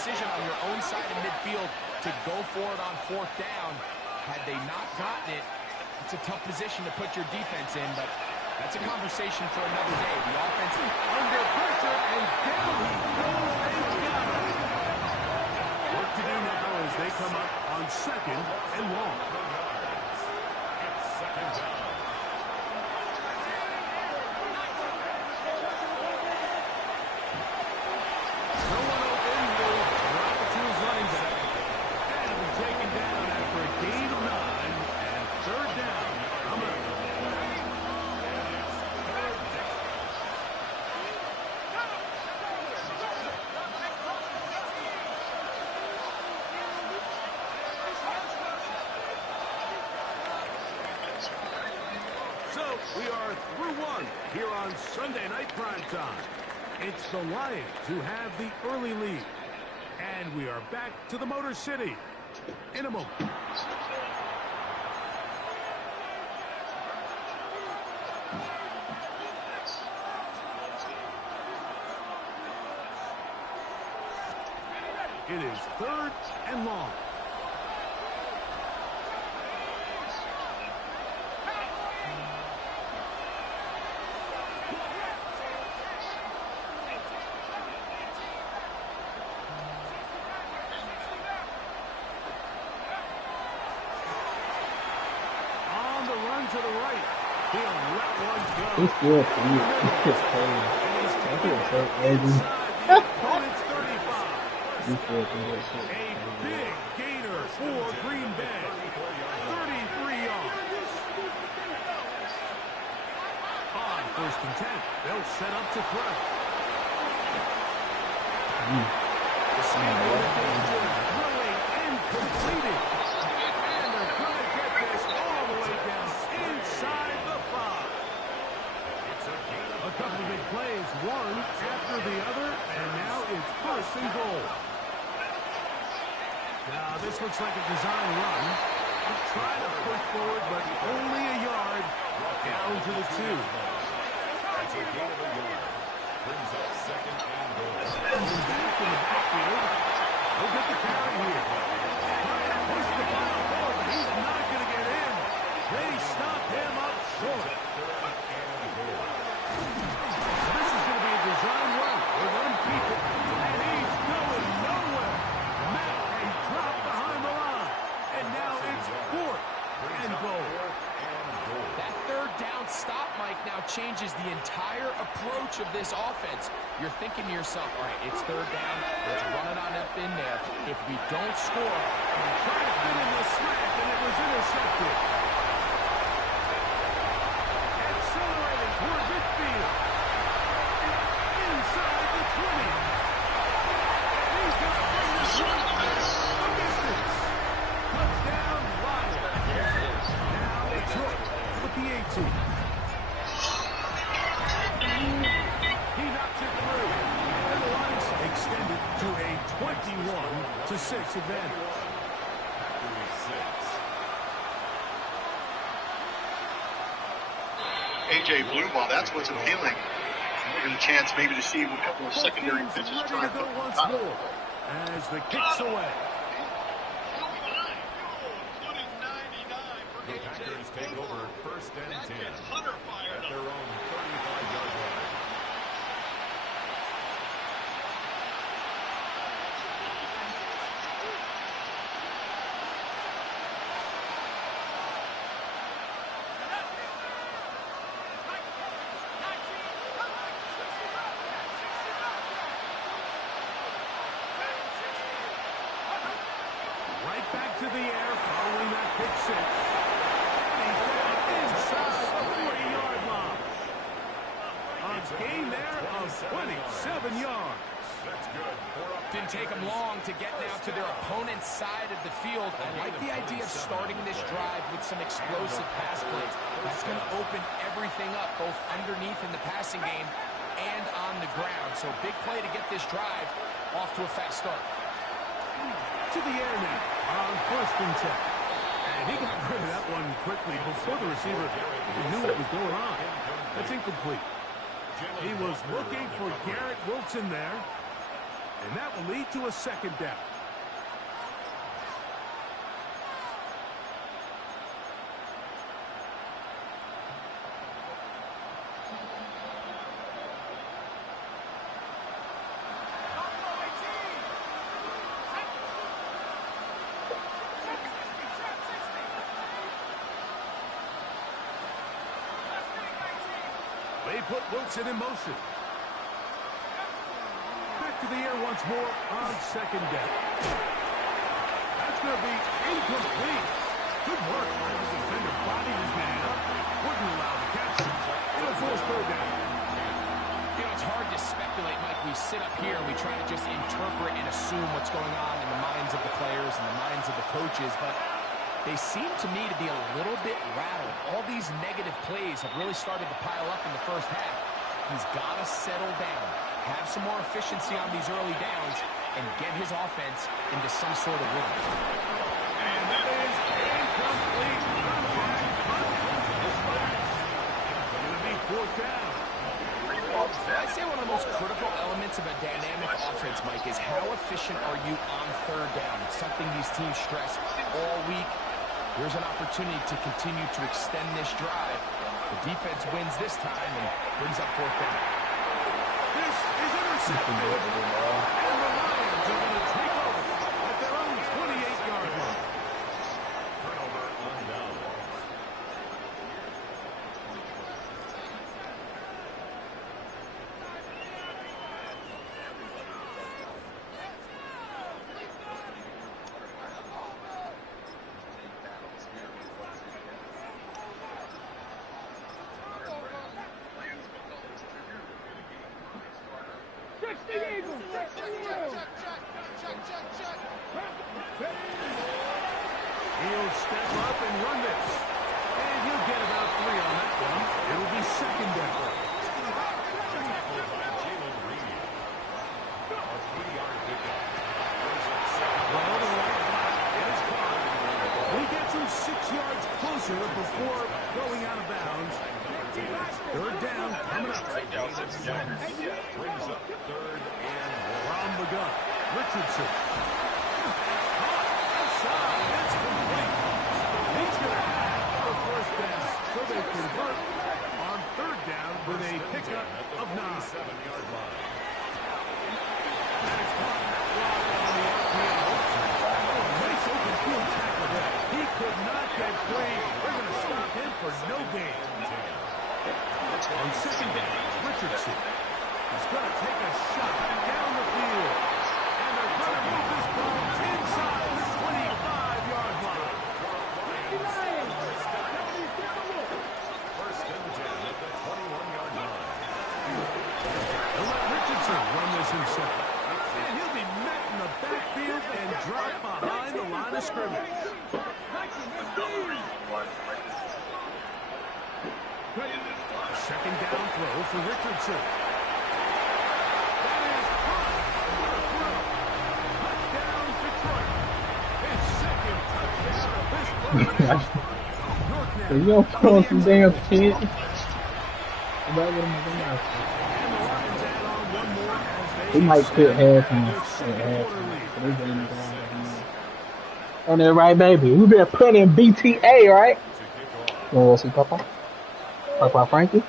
decision on your own side of midfield to go for it on 4th down. Had they not gotten it, it's a tough position to put your defense in, but that's a conversation for another day. The offense under pressure, and down he goes. They got it. Work to do now as they come up on 2nd and long. It's 2nd down. We are through one here on Sunday Night Primetime. It's the Lions who have the early lead. And we are back to the Motor City in a moment. It is 3rd and long. To the right. He'll let one go. He's good. He's just crazy. I feel so crazy. A big gainer for Green Bay. 33 yards. On 1st and 10, they'll set up to throw. The snap in danger, throwing and completed. And they're going to get this all the way down inside the 5. A couple of big plays, one after the other, and now it's 1st and goal. Now this looks like a design run. Try to push forward, but only a yard down to the 2. That's a gain of a yard. Brings up 2nd and goal. Back in the backfield. He'll get the carry here. Trying to push the ball forward, but he's not going to get in. They stop him up short. This is going to be a design run. They're going to keep it, and he's going nowhere. Met and dropped behind the line. And now it's 4th and goal. That 3rd down stop, Mike, now changes the entire approach of this offense. You're thinking to yourself, all right, it's 3rd down. Let's run it on up in there. If we don't score, we're trying to fit in the slant, and it was intercepted. Accelerating toward midfield. Inside the 20. He's going to bring this one the distance. Touchdown, Lions. Now it's Hook for the PAT. He knocks it through. And the Lions extend it to a 21-6 advantage. A.J. Blueball, that's what's appealing. We're getting a chance maybe to see a couple of secondary pitches try to go once more as the kick's away. The Packers take over 1st and 10 at their own 35-yard line. Right back to the air following that pick 6. And he's down inside the 40-yard line. A gain there of 27 yards. That's good. Didn't take them long to get now to their opponent's side of the field. I like the idea of starting this drive with some explosive pass plays. That's going to open everything up, both underneath in the passing game and on the ground. So big play to get this drive off to a fast start. To the air now on 1st and 10. And he got rid of that one quickly before the receiver knew what was going on. That's incomplete. He was looking for Garrett Wilson there. And that will lead to a second down. They put Wilson in motion. Back to the air once more on second down. That's going to be incomplete. Good work by the defender. Bodied his man up. Wouldn't allow the catch. It'll force third down. You know, it's hard to speculate, Mike. We sit up here and we try to just interpret and assume what's going on in the minds of the players and the minds of the coaches, but they seem to me to be a little bit rattled. All these negative plays have really started to pile up in the first half. He's got to settle down, have some more efficiency on these early downs, and get his offense into some sort of rhythm. And that is incomplete. It's going to be fourth down. I'd say one of the most critical elements of a dynamic offense, Mike, is how efficient are you on third down? It's something these teams stress all week. Here's an opportunity to continue to extend this drive. The defense wins this time and brings up fourth down. This is intercepted. And the Lions are going to take over at their own 28-yard line. Turnover on down. He'll step up and run this. And he'll get about 3 on that one. It'll be second down. Tackled by Jalen Reed. A 3-yard pickup. Well, the right flat is caught. He gets him 6 yards closer before going out of bounds. Third down coming up. Brings up third and From the gun, Richardson. Outside, it's complete. He's going to have the first down, so they convert on third down with a pickup of 9. 7-yard line. And it's caught wide on the RPO. Nice open field tackle there. He could not get free. They're going to stop him for no gain. On second down, Richardson. He's going to take a shot down the field. And they're going to move this ball inside the 25-yard line. First and 10 at the 21-yard line. They'll let Richardson run this himself. And he'll be met in the backfield and drop behind the line of scrimmage. Second down throw for Richardson. That is caught for a throw. Touchdown, Detroit. His second touchdown of this play. You gonna throw some damn shit? He might quit halftime. And then right, baby, we been putting in BTA, right? You wanna see Papa? Papa Frankie?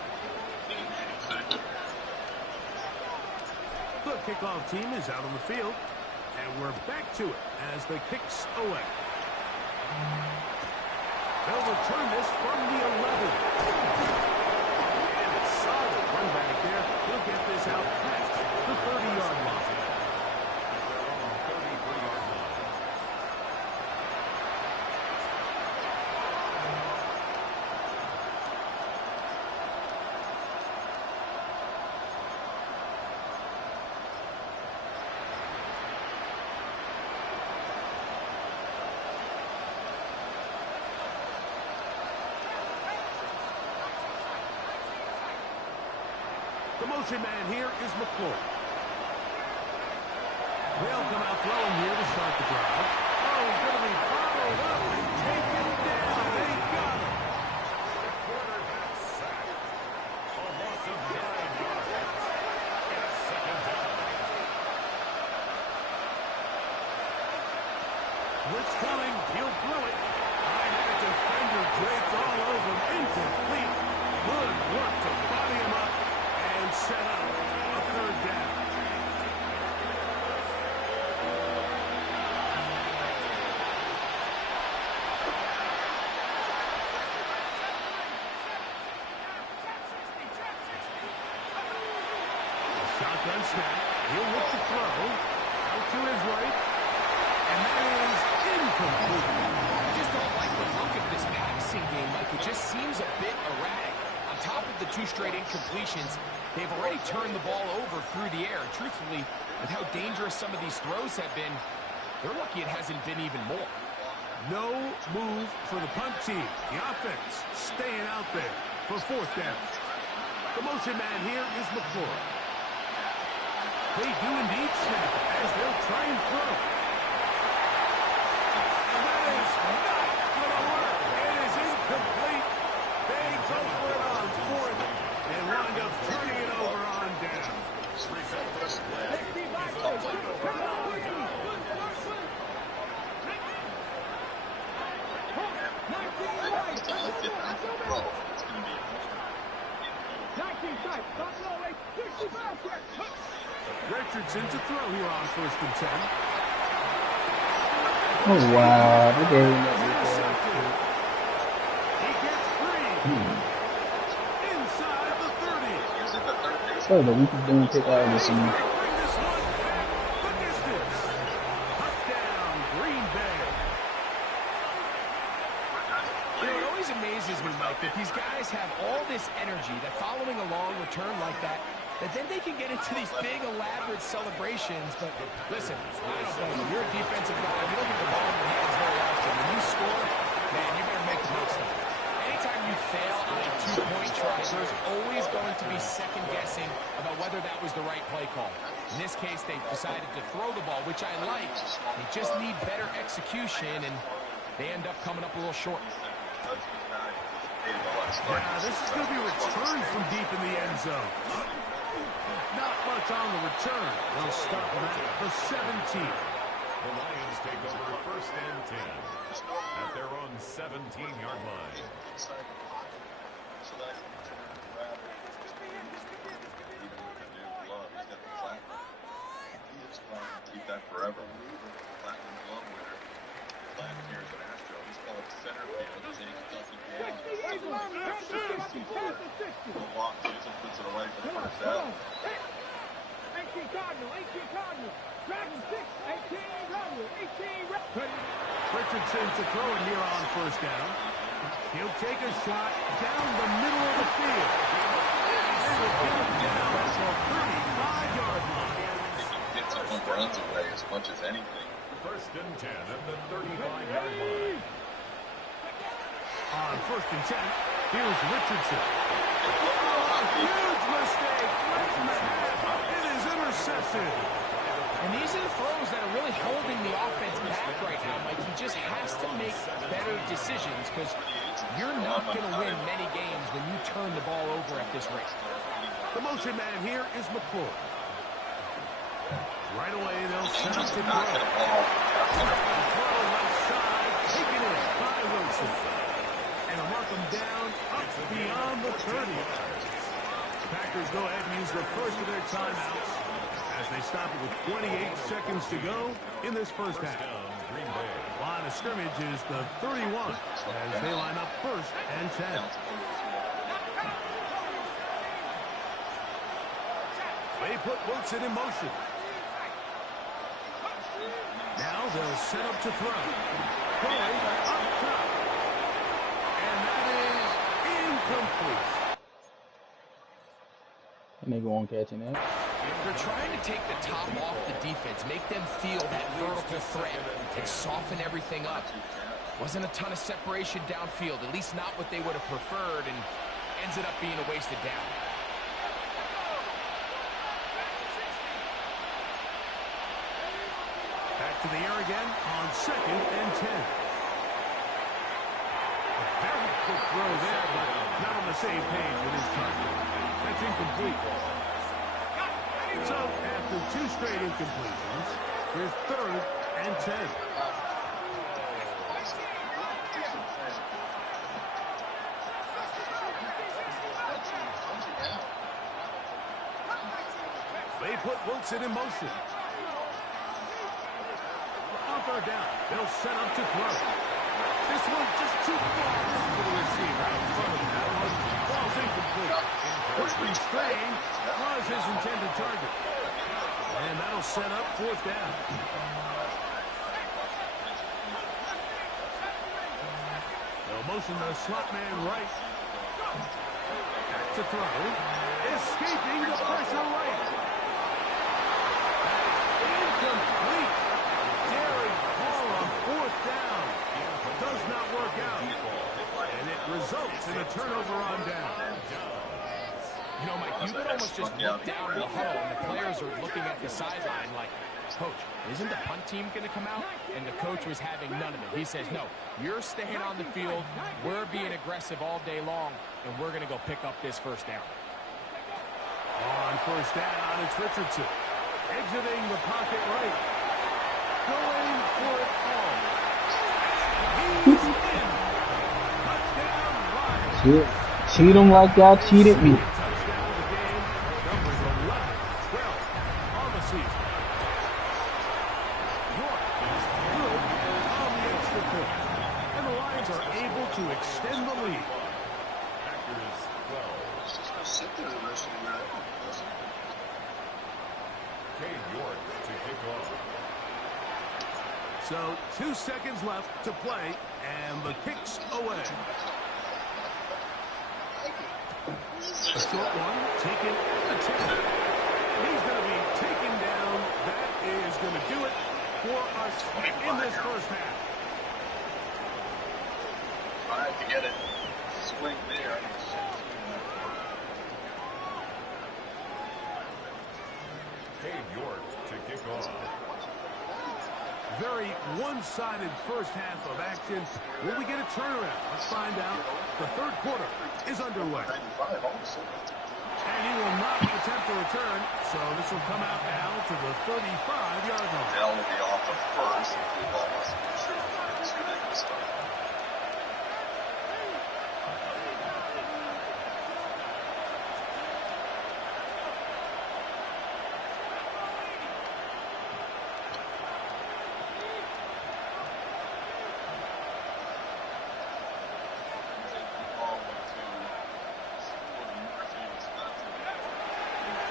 The kickoff team is out on the field, and we're back to it as the kicks away. They'll return this from the 11. And a solid run back there. He'll get this out past the 30-yard line. The motion man here is McClure. They'll come out throwing here to start the drive. Oh, he's going to be followed up and taken down. They got him. The quarterback sacked. A loss of 9 yards. It's second down. Blitz coming. He'll throw it. I had a defender draped all over him. Incomplete. Good work to body him up and set up a third down. Shotgun snap. He'll look to throw. Out to his right. And that is incomplete. I just don't like the look of this passing game, Mike. It just seems a bit erratic. On top of the 2 straight incompletions, they've already turned the ball over through the air. Truthfully, with how dangerous some of these throws have been, they're lucky it hasn't been even more. No move for the punt team. The offense staying out there for 4th down. The motion man here is McClure. They do indeed snap as they'll try and throw. And that is not going to work. It is incomplete. They go for it on 4th and wind up turning it over on down. Richardson to throw here on 1st and 10. Oh, wow. They gave him that. He gets free. Inside the 30. So the weakest thing to take out of the season. Bring this one back the distance. Touchdown, Green Bay. You know, it always amazes me, Mike, that these guys have all this energy, that following a long return like that then they can get into these big, elaborate celebrations. But listen, I don't blame you. You're a defensive guy. You don't get the ball in your hands very often. When you score, man, you better make the most of it. Anytime you fail on a 2-point try, there's always going to be second-guessing about whether that was the right play call. In this case, they decided to throw the ball, which I like. They just need better execution, and they end up coming up a little short. Now, this is going to be returned from deep in the end zone. Not much on the return. They'll stop them at the 17. The Lions take over 1st and 10 at their own 17-yard line. Keep that forever. Platinum glove winner. Last year's an Astro. He's called center field. He's the walk puts it away for the first down. 18 Cardinal. Dragon 6, 18 Cardinal. 18 Richardson to throw it here on 1st down. He'll take a shot down the middle of the field. And will get him down at the 35-yard line. He gets him runs away as much as anything. 1st and 10 at the 35-yard line. On 1st and 10, here's Richardson. Huge mistake. It is intercepted. And these are the throws that are really holding the offense back right now, Mike. He just has to make better decisions because you're not going to win many games when you turn the ball over at this rate. The motion man here is McClure. Right away, they'll set up to throw. Throw left side, taken in by Wilson. And mark them down up beyond the 30. Packers go ahead and use the first of their timeouts as they stop it with 28 seconds to go in this first half. Line of scrimmage is the 31 as they line up 1st and 10. They put Wilson in motion. Now they'll set up to throw. Going up top. And that is incomplete. And they go on catching that. They're trying to take the top off the defense, make them feel that vertical threat, and soften everything up. Wasn't a ton of separation downfield, at least not what they would have preferred, and ended up being a wasted down. Back to the air again on 2nd and 10. A very quick throw there, but not on the same page with his target. That's incomplete. So after 2 straight incompletions, here's 3rd and 10. put once it in motion. On third down, they'll set up to throw. This one just too far for the receiver out in front of him. That one falls incomplete. Quick restrained was his intended target. And that'll set up fourth down. They'll motion the slot man right. Back to throw. Escaping the pressure right. Incomplete. Daring call on fourth down. Does not work out. And it results in a turnover on down. You know, Mike, you could almost just look down the huddle, and the players are looking at the sideline like, Coach, isn't the punt team going to come out? And the coach was having none of it. He says, no, you're staying on the field. We're being aggressive all day long, and we're going to go pick up this first down. On first down, it's Richardson. Exiting the pocket right. Going for it all. He's in. Touchdown, Lions. Cheat them like y'all cheated me. Touchdown of the game. Numbers 11, 12 on the season. York is good on the extra point. And the Lions are able to extend the lead. Packers 12. It's just going to sit there the rest of the year. Cade York to kick off. So 2 seconds left to play, and the kick's away. A short one taken at the 10. He's going to be taken down. That is going to do it for us in this first half. Trying to get it swing there. Cade York to kick off. Very one-sided first half of action. Will we get a turnaround? Let's find out. The third quarter is underway. 95 also. And he will not attempt a return, so this will come out now to the 35-yard line. Dell will be off the first. The ball must be true. It's ridiculous stuff.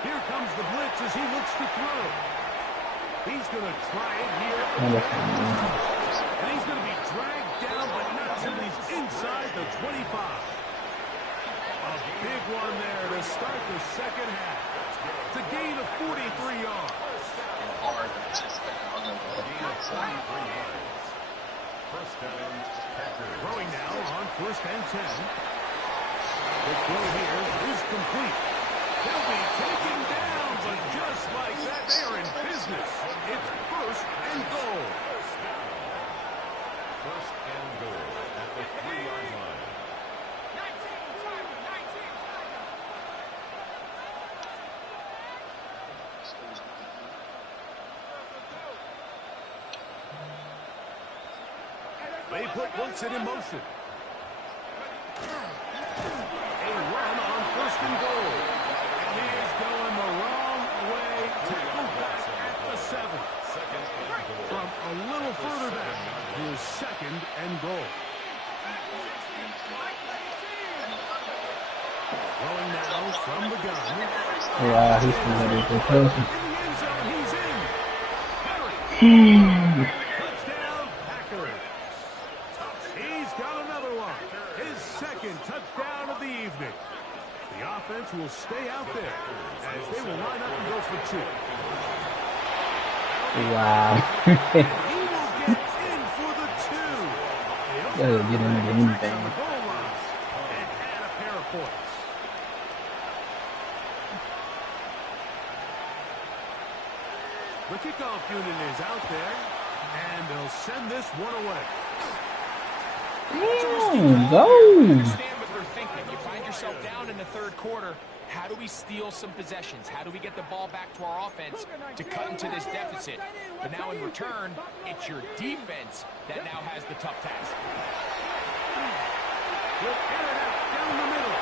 Here comes the blitz as he looks to throw. He's going to try it here. And he's going to be dragged down, but not till he's inside the 25. A big one there to start the second half. It's a gain of 43 yards. First down, Packers. Throwing now on first and 10. The throw here is complete. They'll be taken down, but just like that, they are in business. It's first and goal. First and goal at the 3-yard line. They put once it in motion. A run on first and goal. And he is going the wrong way. Tackled back at the 7. From a little further back, here's second and goal. Throwing now from the gun. Yeah, he's going to be close. In the end zone, he's in. Touchdown, Packers. He's got another one. His second touchdown of the evening. The offense will stay out there as they will line up and go for 2. Wow. And he will get in for the 2. Gotta get into anything. On the goal line and add a pair of points. The kickoff unit is out there, and they'll send this one away. Damn, go. I understand what they're thinking. You find yourself down in the third quarter. How do we steal some possessions? How do we get the ball back to our offense to cut into this deficit? But now in return, it's your defense that now has the tough task. He'll air it out down the middle.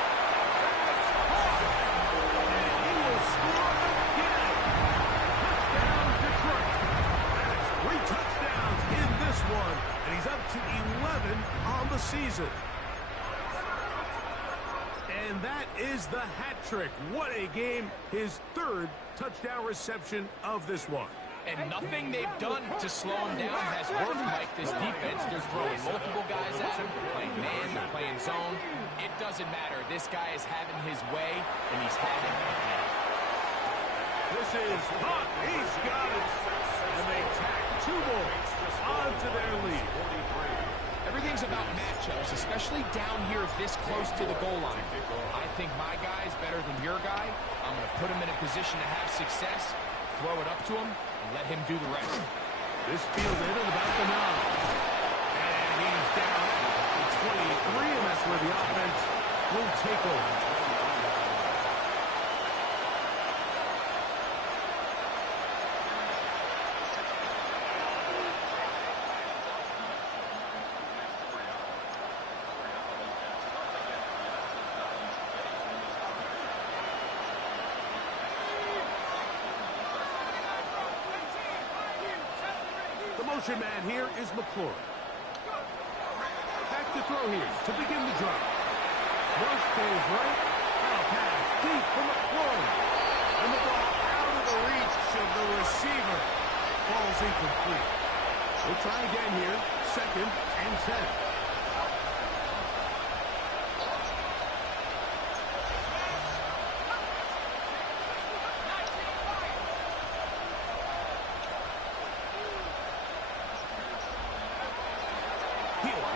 And he will score again. one, and he's up to 11 on the season. And that is the hat trick. What a game. His third touchdown reception of this one. And nothing they've done to slow him down has worked, Mike. This defense, they're throwing multiple guys at him. They're playing man, they're playing zone. It doesn't matter. This guy is having his way, and he's having it again. This is hot. He's got it. And they tack 2 more onto their lead. Everything's about matchups, especially down here this close to the goal line. I think my guy is better than your guy. I'm going to put him in a position to have success, throw it up to him, and let him do the rest. This fielded at about the 9. And he's down at 23, and that's where the offense will take over. Motion man here is McClure. Back to throw here to begin the drive. Rush to his right. Now pass deep for McClure. And the ball out of the reach of the receiver. Falls incomplete. We'll try again here. 2nd and 10.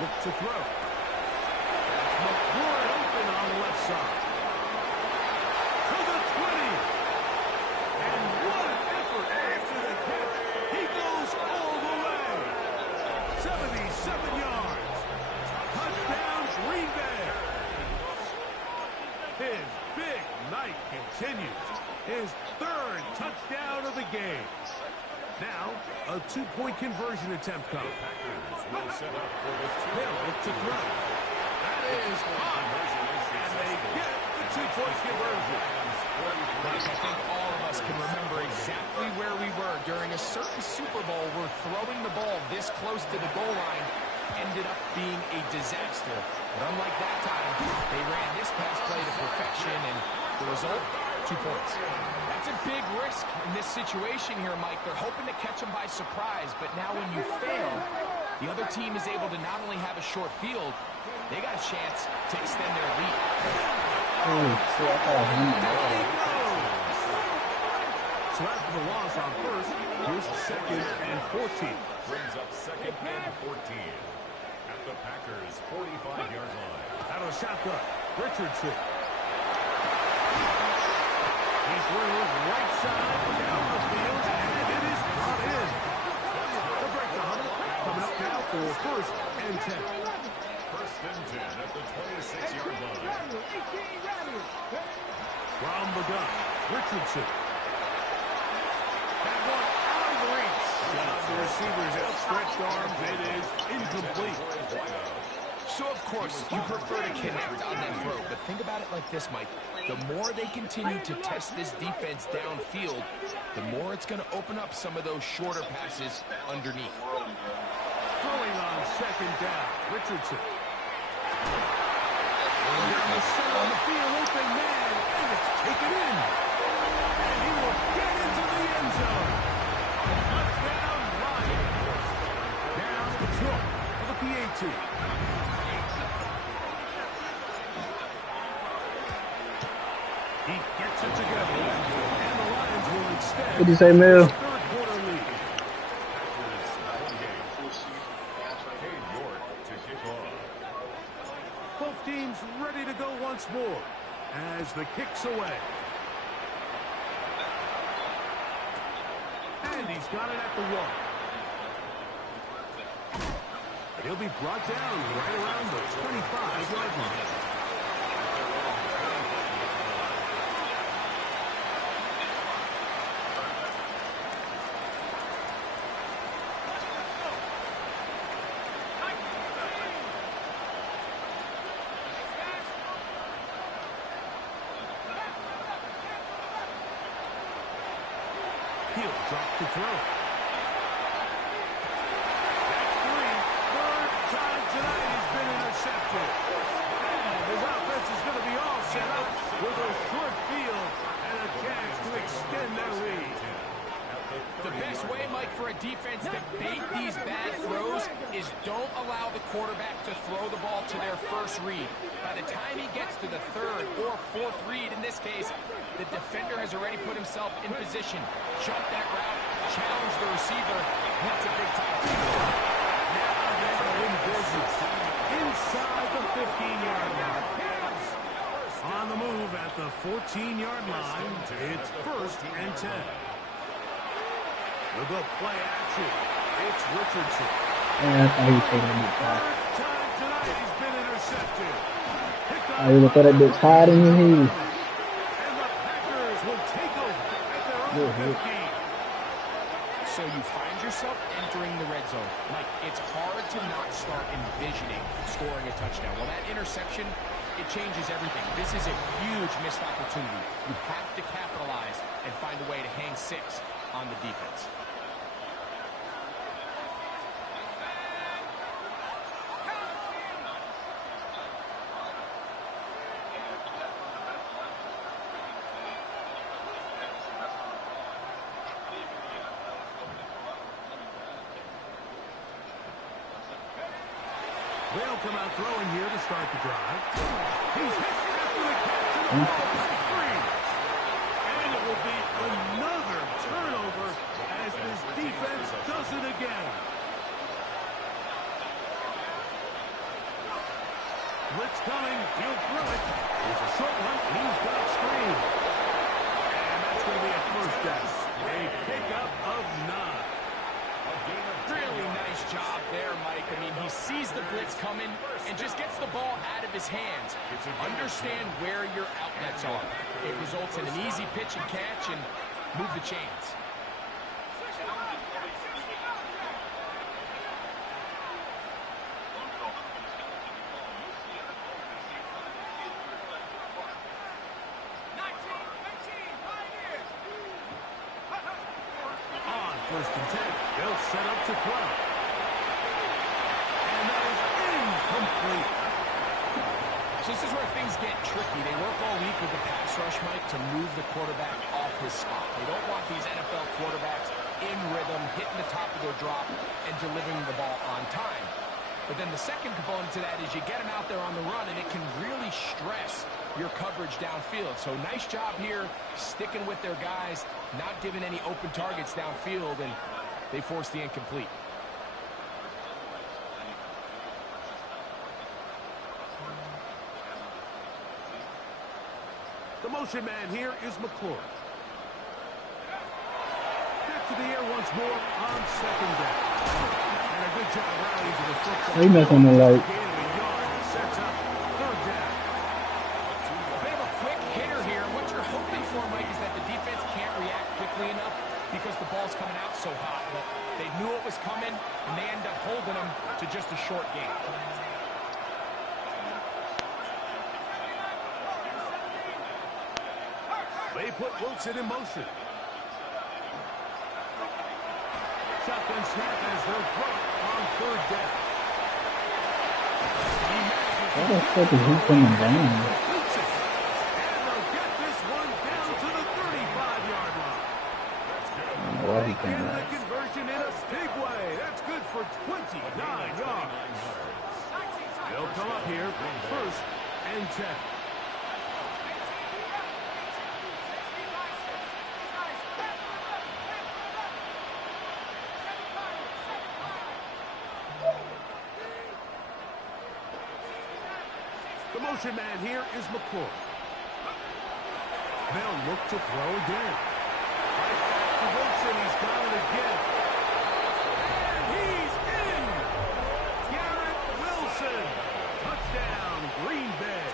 Look to throw. That's McClure open on the left side. To the 20. And what an effort after the catch. He goes all the way. 77 yards. Touchdown, Green Bay. His big night continues. His 3rd touchdown of the game. Now, a 2-point conversion attempt comes. Will set up for the They'll look to throw. That is hot. And they get the 2-point conversion. I think all of us can remember exactly where we were during a certain Super Bowl where throwing the ball this close to the goal line ended up being a disaster. But unlike that time, they ran this pass play to perfection, and the result, 2 points. That's a big risk in this situation here, Mike. They're hoping to catch them by surprise, but now when you fail, the other team is able to not only have a short field, they got a chance to extend their lead. So after the loss on first, here's 2nd and 14. Brings up 2nd and 14. At the Packers' 45-yard line. Out of the shotgun, Richardson. He's running right side down the field, and it is brought in. The break the huddle coming up now for 1st and 10. 1st and 10 at the 26-yard line. From the gun, Richardson. That one out of reach. The receiver's outstretched arms. It is incomplete. So, of course, you prefer to connect on that throw, but think about it like this, Mike. The more they continue to test this defense downfield, the more it's going to open up some of those shorter passes underneath. Throwing on 2nd down, Richardson. And down the center on the field, open man, and it's taken in. And he will get into the end zone. Touchdown, Lions. Now Detroit for the PAT. He gets it together, and the Lions will extend. What'd you say, Mel? Third-quarter lead. Both teams ready to go once more as the kick's away. And he's got it at the 1. But he'll be brought down right around the 25-yard line. He'll drop to throw. That's 3. is don't allow the quarterback to throw the ball to their first read. By the time he gets to the third or fourth read, in this case, the defender has already put himself in position. Jump that route, challenge the receiver. That's a big time. Now they're in business. Inside the 15-yard line. On the move at the 14-yard line, it's 1st and 10. With the play action, it's Richardson. Yeah, I thought he was taking a bit high. Time tonight, he's been intercepted. I was looking at that bitch higher than you need. And the Packers will take over at their own 15. So you find yourself entering the red zone. Like, it's hard to not start envisioning scoring a touchdown. Well, that interception, it changes everything. This is a huge missed opportunity. You have to capitalize and find a way to hang 6 on the defense. They'll come out throwing here to start the drive. He's hit after the catch, and the ball is free. And it will be another turnover as this defense does it again. Blitz coming, he'll throw it. It's a short one, he's got a screen. And that's going to be a first down. A pickup of 9. Really nice job there, Mike. I mean, he sees the blitz coming and just gets the ball out of his hands. Understand where your outlets are. It results in an easy pitch and catch and move the chains. On 1st and 10, they'll set up to throw. And that is incomplete. So this is where things get tricky. They work all week with the pass rush, Mike, to move the quarterback off his spot. They don't want these NFL quarterbacks in rhythm, hitting the top of their drop, and delivering the ball on time. But then the second component to that is you get them out there on the run, and it can really stress your coverage downfield. So nice job here, sticking with their guys, not giving any open targets downfield, and they force the incomplete. The motion man here is McClure. Back to the air once more on 2nd down. And a good job rallying to the football. They making it like Gain of a yard sets up 3rd down. A bit of a quick hitter here. What you're hoping for, Mike, is that the defense can't react quickly enough because the ball's coming out so hot. But they knew it was coming, and they end up holding them to just a short gain. They put Wilson in motion. Shotgun snap as they'll throw it on 3rd down. what the fuck is he coming down? And they'll get this one down to the 35-yard line. I don't know why he came And the back. conversion in a big way. That's good for 29 yards. They'll come up here 1st and 10. The motion man here is McClure. They'll look to throw again. Right back to Wilson. He's got it again. And he's in! Garrett Wilson. Touchdown, Green Bay.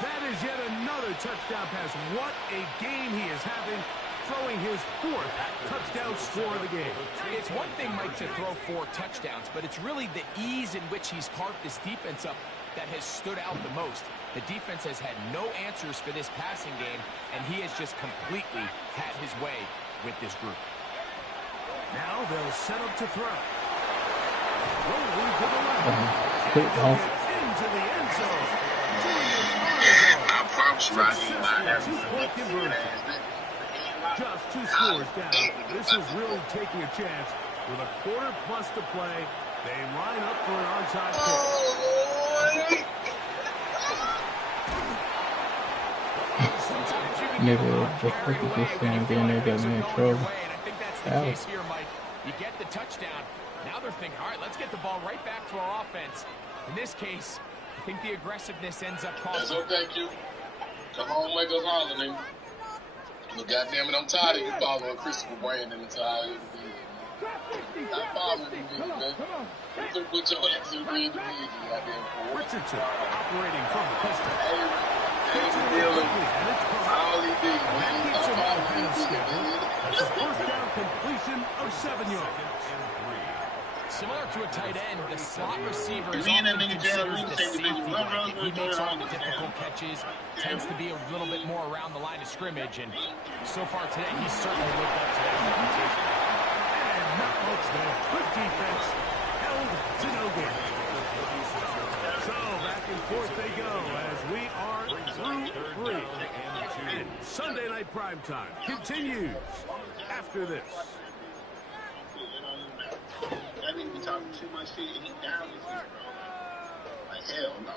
That is yet another touchdown pass. What a game he is having, throwing his 4th touchdown score of the game. It's one thing, Mike, to throw 4 touchdowns, but it's really the ease in which he's carved this defense up that has stood out the most. The defense has had no answers for this passing game, and he has just completely had his way with this group. Now they'll set up to throw. Rolling to the left. Quick off. Into the end zone. I promise you, I need my Two-point conversion. Just 2 scores down. This is really taking a chance With a quarter plus to play, they line up for an onside kick. Sometimes you can get a Nigga, little the carried fuck is away this when you thing feel doing? They like got things me are in going trouble. your way, and I think that's the Ow. case here, Mike. You get the touchdown. Now they're thinking, all right, let's get the ball right back to our offense. In this case, I think the aggressiveness ends up That's costing. okay, Q. Come on, make us holler, nigga. Look, goddamn it, I'm tired of you following Christopher Brandon into how you do it. Stop following me, nigga, man. You finna put your ass in red division, goddamn fool. Richardson operating from the pistol. Hey, dealing all he did, That man. keeps Stop him ahead following of me, schedule. man. That's a first down completion of 7 yards. Similar to a tight end, the slot receiver is Me and that often nigga considered Jalen the say the safety nigga blanket. He makes all the Run, difficult catches, tends to be a little bit more around the line of scrimmage, and so far today, he's certainly lived up to that reputation. And not much there. Good defense. Held to no gain. So back and forth they go as we are through 3. And Sunday Night Primetime continues after this. That nigga be talking too much shit and he down this shit, bro. Like, hell no.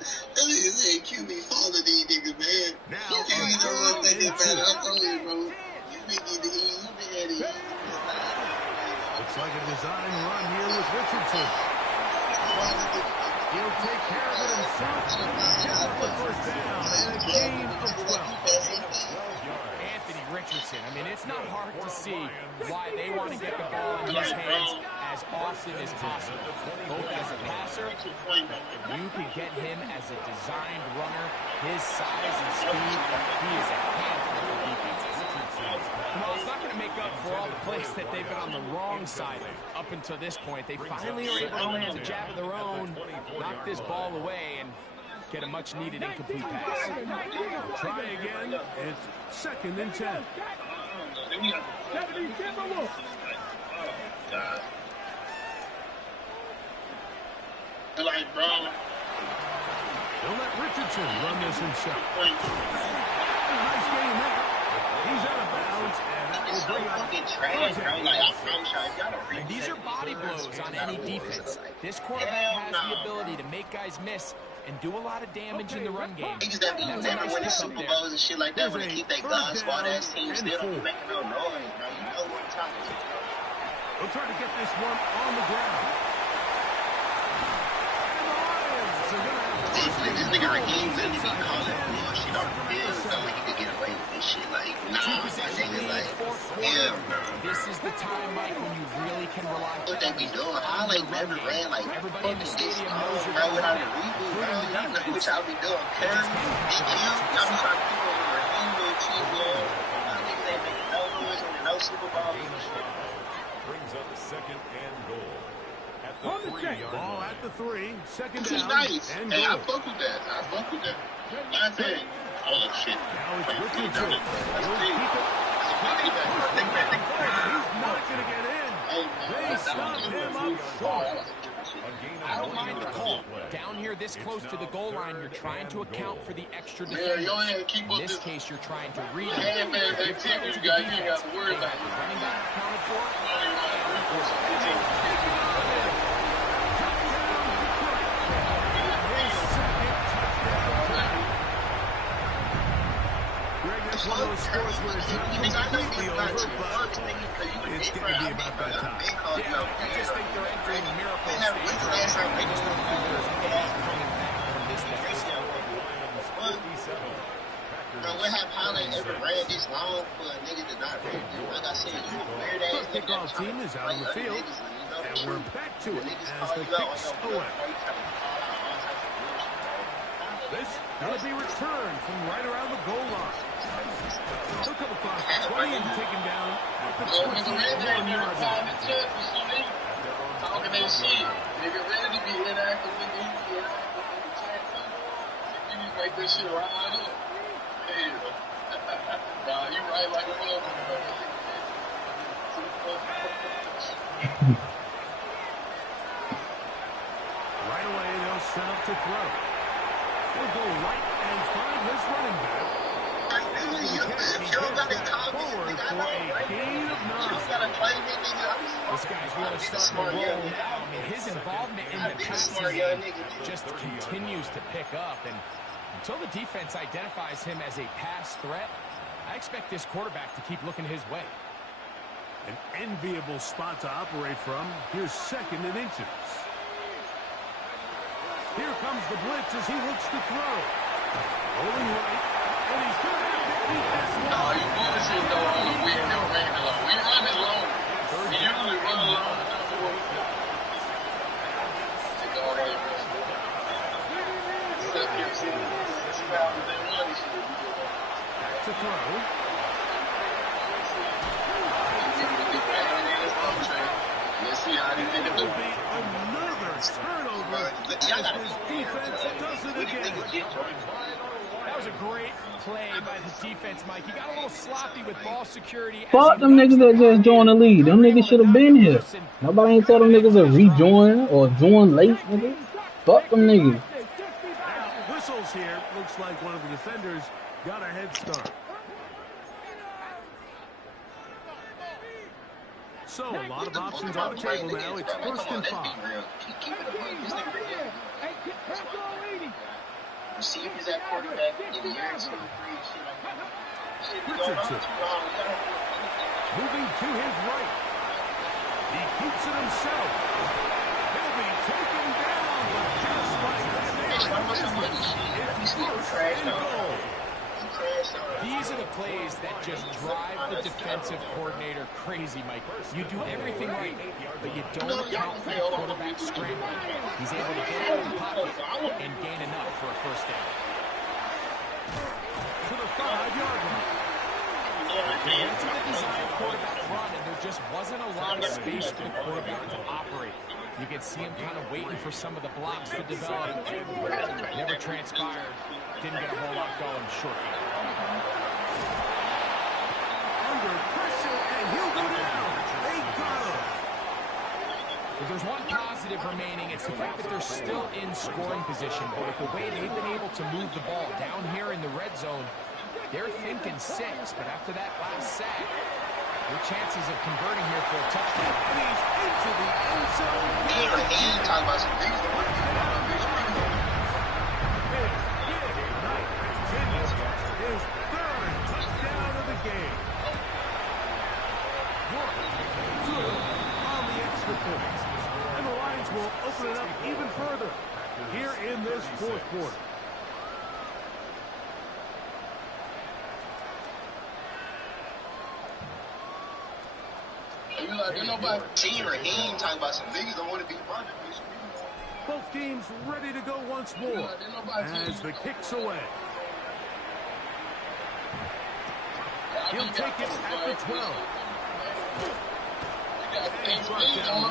That nigga said QB falling these niggas, man. Now, You can't on know what third and niggas, man. two. I told you, bro. You been getting the heat. You been at the heat. Looks like a design run here with Richardson. He'll take care of it himself. Pick up the first down and a gain of 12. Anthony Richardson, I mean, it's not hard to see why they want to get the ball in his hands as often as possible. Both as a passer, if you can get him as a designed runner, his size and speed, he is a handful for defenses. Well, it's not going to make up for all the plays that they've been on the wrong side of up until this point. They finally are able to land a jab of their own, knock this ball away, and get a much-needed incomplete pass. Try again. It's 2nd and 10. Like, bro. They'll let Richardson run this himself. Nice game there. He's out of bounds, and that will bring up Trash, bro. Like, I promise y'all, And these are body blows on any defense. This quarterback has the ability to make guys miss and do a lot of damage in the run game. niggas that be That's a never nice winning pickup Super there. Bowls and shit like that when they keep their guns while that team and still don't be 4. making no noise, bro. You know what I'm talking about. They'll try to get this one on the ground. And the Lions are going to have This nigga Raheem really be calling bullshit on the field so he could get away with this shit. Like, nah, my nigga, like, yeah, bro. This is the time, Mike, when you really can rely on What they be doing? I like never ran like everybody in the fucking this stadium long, knows you're bro, going without to a win, reboot, bro. including the Y'all know what defense. y'all be doing. Curry, DQ, y'all be trying to pick on Raheem little team, man. Y'all niggas ain't making no noise on no Super Bowl. Brings up 2nd and goal. At the On the 3-yard ball line. at the 3, 2nd This is down, nice. and Hey, I goal. fuck with that. I fuck with that. My thing. Oh, shit. Now it's Wait, Richardson. that's He'll clean. keep it. That's He's not going to get in. They stop him up short. I don't mind the call. Down here this close to the goal line, you're trying to account for the extra Man, defenders. you ain't keep In up this this. case, you're trying to read Yeah, it. man, that team you got, you ain't got to worry They about have it. the running back accounted for. Greg, that's one of those scores where it's completely over, but it's going to be about that time. Yeah, I just think they're entering the miracle stage. I just don't think there's any coming back from this deficit. Bro, what have Holland ever ran this long for a nigga to not run? Like I said, you a weird ass First kickoff team is out on the field, and we're back to it as the kicks away. This going to be returned from right around the goal line. He'll come across the 20 and taken down at the 21-yard line. Talking that shit. Nigga ready to be inactive, nigga. He be inactive in the chat, too. Niggas make that shit line up. Hell. Nah, you right like a motherfucker. Right away, they'll set up to throw. He'll go right and find his running back. You don't got to call me, Forward nigga. I for know. really starting to roll now. I mean, his involvement in the passing game just continues to pick up. And until the defense identifies him as a pass threat, I expect this quarterback to keep looking his way. An enviable spot to operate from. Here's 2nd and inches. Here comes the blitz as he looks to throw. Rolling right, and he's going to have to eat this one. No, you bullshit, though. We run it long. We run it long. We usually run it long. Take all that rest. Back to throw. Let's see how they did it. Will be another turnover as his defense does it again. That was a great play by the defense, Mike. He got a little sloppy with ball security. Fuck them niggas that just joined the league. Them niggas should have been here. Nobody ain't tell them niggas to rejoin or join late, nigga. Fuck them niggas. Now, whistles here. Looks like one of the defenders got a head start. So, a lot of options on the table now. It's 1st and 5. Receivers at quarterback in the year 2 or 3. Richardson. Moving to his right. He keeps it himself. He'll be taken down, but just like that, it's 1st and goal. These are the plays that just drive the defensive coordinator crazy, Mike. You do everything right, but you don't account for the quarterback scrambling. He's able to get out of the pocket and gain enough for a 1st down. To the 5-yard line. Into the design quarterback run, and there just wasn't a lot of space for the quarterback to operate. You can see him kind of waiting for some of the blocks to develop. Never transpired. Didn't get a whole lot going short game. Under pressure, and he'll go down. They got him. If there's one positive remaining, it's the fact that they're still in scoring position. But with the way they've been able to move the ball down here in the red zone, they're thinking 6. But after that last sack, their chances of converting here for a touchdown. And he's into the end zone. He talking about some things that we're doing. His 3rd touchdown of the game. 1, 2 on the extra points. And the Lions will open it up even further here in this 4th quarter. You like, there's nobody team or he ain't talking about some niggas don't want to be running. Both teams ready to go once more as the kick's away. He'll take it at the 12. He's brought down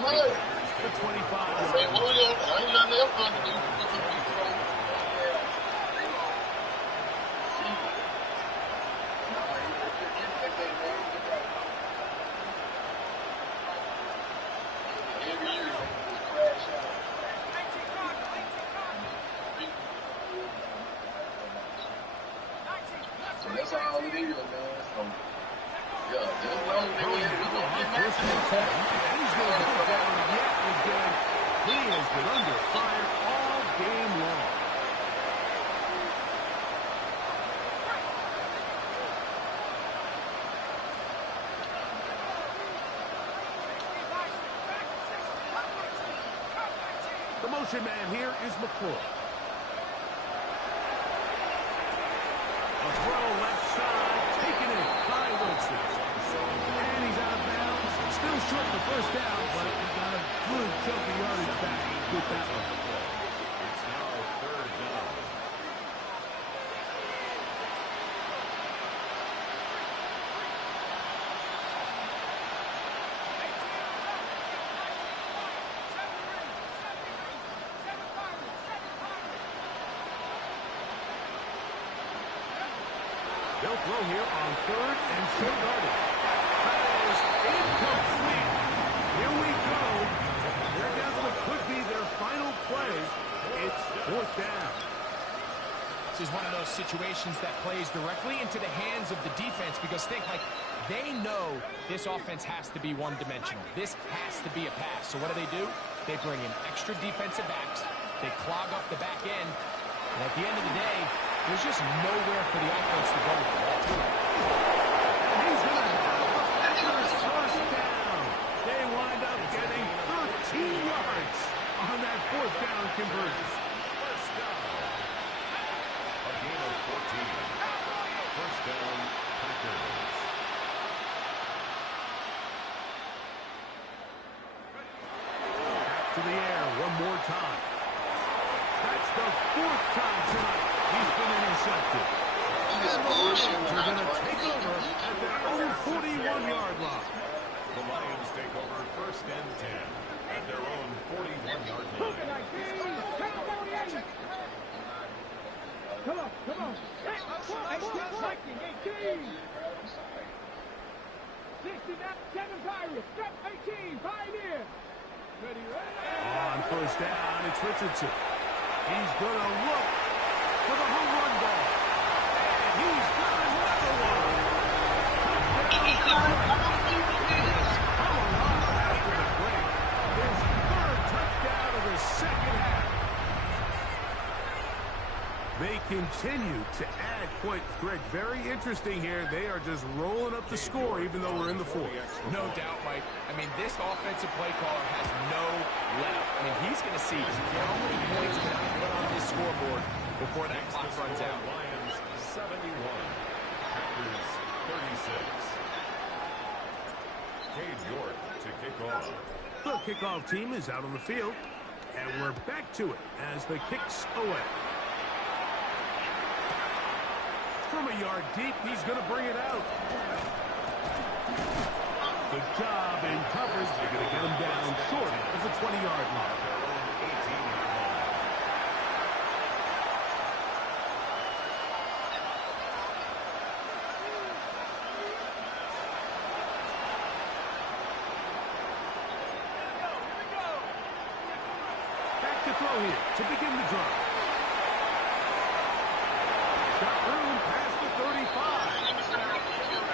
the 25. That's all it is, man. So, yeah, just know that we're going to get back to that. He's going to go down yet again. He has been under fire all game long. The motion man here is McClure. A throw left side, taken in by Wilson. And he's out of bounds. Still short of the 1st down, but he got a good chunk of yardage back with that one. It's now 3rd down. They'll throw here on 3rd and short yardage. That is incomplete. Here we go. They're down to what could be their final play. It's 4th down. This is one of those situations that plays directly into the hands of the defense because think, like, They know this offense has to be one-dimensional. This has to be a pass. So what do? They bring in extra defensive backs. They clog up the back end. And at the end of the day, there's just nowhere for the offense to go with the ball. He's going to have a first down. They wind up getting 13 yards on that fourth down conversion. First down. A gain of 14. First down, Packers. Back to the air one more time. That's the fourth time tonight he's been intercepted. They're going to take over at their own 41-yard line. The Lions take over first and 10 at their own 41-yard line. Come on. 18. 69, 7 Pirates. 18, Pioneer. Ready. On first down, it's Richardson. He's going to look for the home run ball. And he's got another one. After the break, his third touchdown of the second half. They continue to add points. Greg, very interesting here. They are just rolling up the score even though we're in the fourth. No doubt, Mike. I mean, this offensive play caller has no let. I mean, he's going to see how many points can I put on this scoreboard before that clock runs out. Lions 71, Packers 36. Cade York to kick off. The kickoff team is out on the field, and we're back to it as the kicks away. From a yard deep, he's going to bring it out. Good job in coverage. They're going to get him down short of the 20-yard line. Back to throw here to begin the drive. Got room past the 35.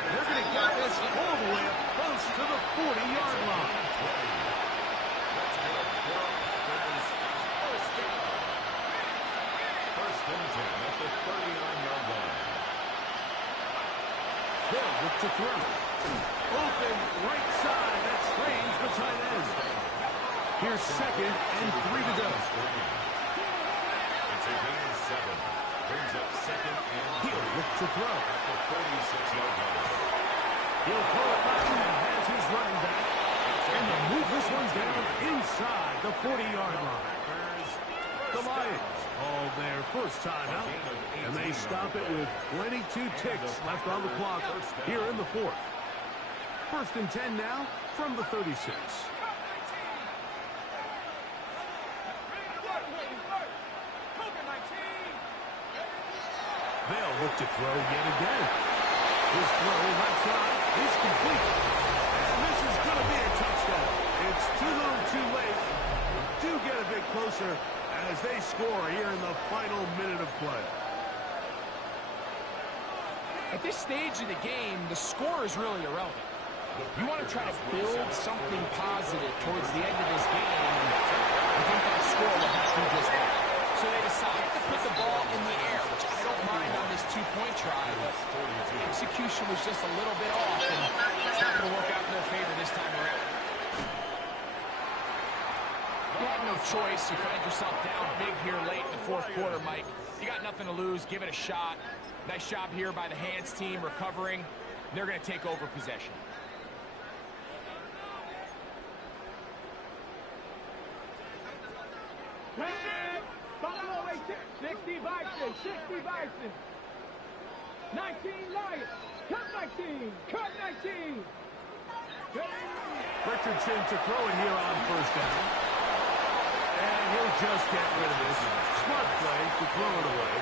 They're going to get this all the way up close to the 40-yard line. That's good. First and 10 at the 39-yard line. They'll look to throw. Open right side. That strains the tight end. Here's second and 3 to go. It's a gain of 7. Brings up second and He'll look to throw. at the 46-yard line. He'll throw it back and has his running back. And they'll move this one down inside the 40-yard line. The Lions call their first time out, and they stop it with 22 ticks left on the clock here in the fourth. First and 10 now from the 36. They'll look to throw yet again. His throw left side is complete. And this is going to be a touchdown. It's too little too late. Do get a bit closer as they score here in the final minute of play. At this stage of the game, the score is really irrelevant. You want to try to build something positive towards the end of this game, and I think that score will have to do just that. So they decided to put the ball in the air, which I don't mind on this two-point try, but execution was just a little bit off, and it's not going to work out in their favor this time around. You had no choice. You find yourself down big here late in the fourth quarter, Mike. You got nothing to lose. Give it a shot. Nice job here by the hands team recovering. They're going to take over possession. Buffalo 60 Bison, 60 Bison. 19 Lions, cut 19, cut 19. Richardson to throw it here on first down. And he'll just get rid of this. Smart play to throw it away.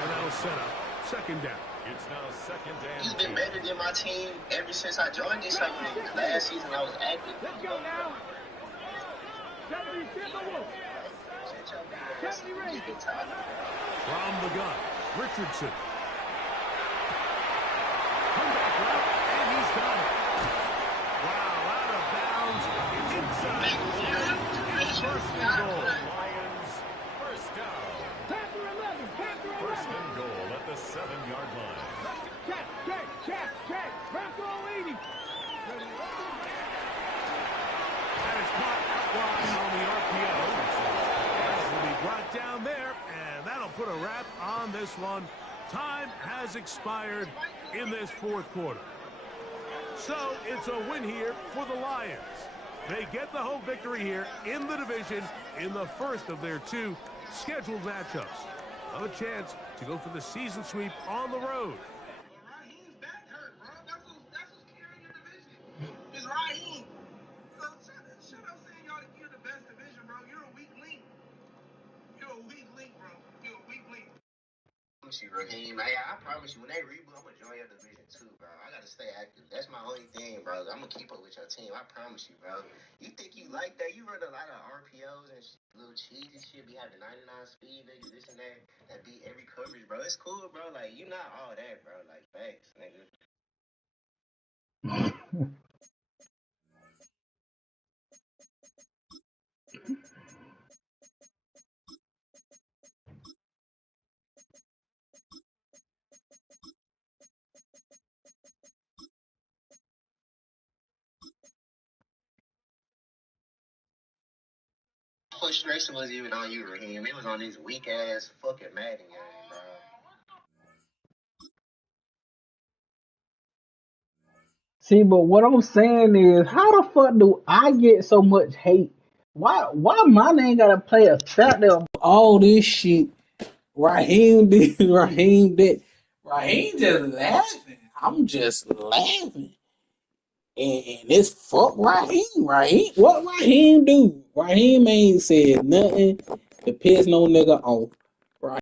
And that'll set up second down. It's now second and He's been better than my team ever since I joined this company. Last season I was active. Let's go now. 70 Timberwolves. 70 Rangers. From the gun, Richardson. Come back route, and he's got it. on this one. Time has expired in this fourth quarter. So it's a win here for the Lions. They get the home victory here in the division in the first of their 2 scheduled matchups. A chance to go for the season sweep on the road. Raheem's back hurt, bro. That's what's carrying your division. It's Raheem. So shut up saying you're the best division, bro. You're a weak link. You're a weak link, bro. You're a weak link. I promise you, Raheem. Hey, I promise you, when they reboot, I'm going to join your division too, bro. I got to stay active. That's my only thing, bro. I'm going to keep up with your team. I promise you, bro. You think you like that? You run a lot of RPOs and little cheesy shit. Be having 99 speed, nigga, this and that. That beat every coverage, bro. It's cool, bro. Like, you not all that, bro. Like, thanks, nigga. Frustration wasn't even on you, Raheem. It was on this weak ass fucking Madden game, bro. See, but what I'm saying is, how the fuck do I get so much hate? Why my name gotta play a factor of all this shit? Raheem did, Raheem did. Raheem just laughing. I'm just laughing. And it's fuck Raheem. Raheem, what Raheem do? Raheem ain't said nothing to piss no nigga off.